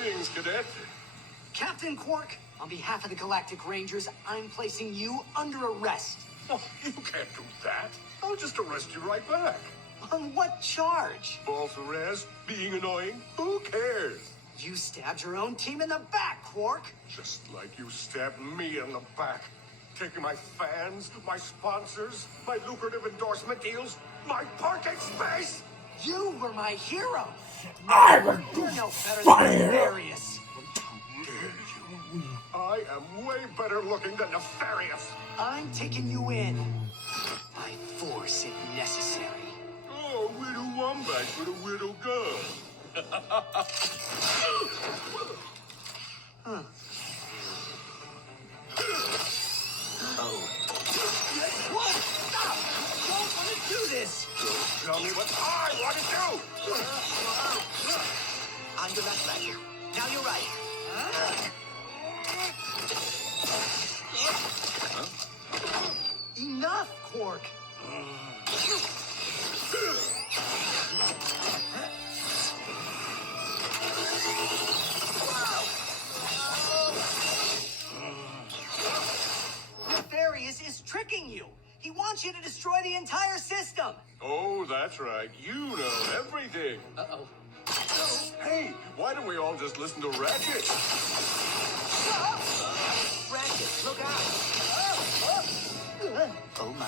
Greetings, Cadet. Captain Quark, on behalf of the Galactic Rangers, I'm placing you under arrest. Oh, you can't do that. I'll just arrest you right back. On what charge? False arrest, being annoying, who cares? You stabbed your own team in the back, Quark. Just like you stabbed me in the back. Taking my fans, my sponsors, my lucrative endorsement deals, my parking space! You were my hero. I was You're no better fire. than Nefarious. How dare you? I am way better looking than Nefarious. I'm taking you in. By force if necessary. Oh, widow wombat with a widow girl. Huh. Oh. What? Stop! Don't want to do this! Don't tell me what I want to do! On your left, Ratchet. Now you're right. Enough, Quark! Nefarious is tricking you. He wants you to destroy the entire system. Oh, that's right. You know everything. Uh-oh. Hey, why don't we all just listen to Ratchet? Ratchet, look out. Oh, my.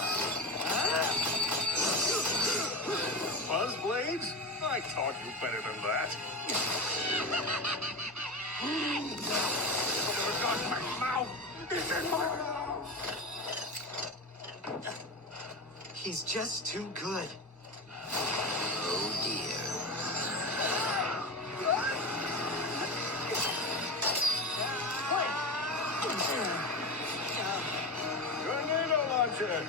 Buzzblades? I taught you better than that. Oh, God, my mouth! It's in my mouth! He's just too good. Oh, dear. Tornado launcher!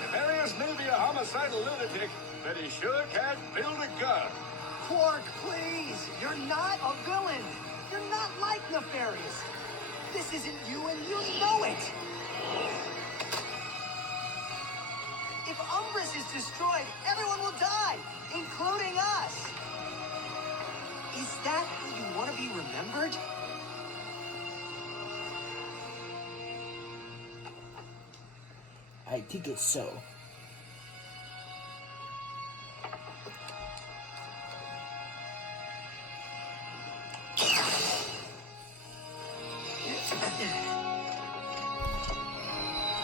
Nefarious may be a homicidal lunatic, but he sure can't build a gun. Quark, please! You're not a villain! You're not like Nefarious! This isn't you and you know it! If Umbrus is destroyed, everyone will die, including us! Is that how you want to be remembered? I think it's so.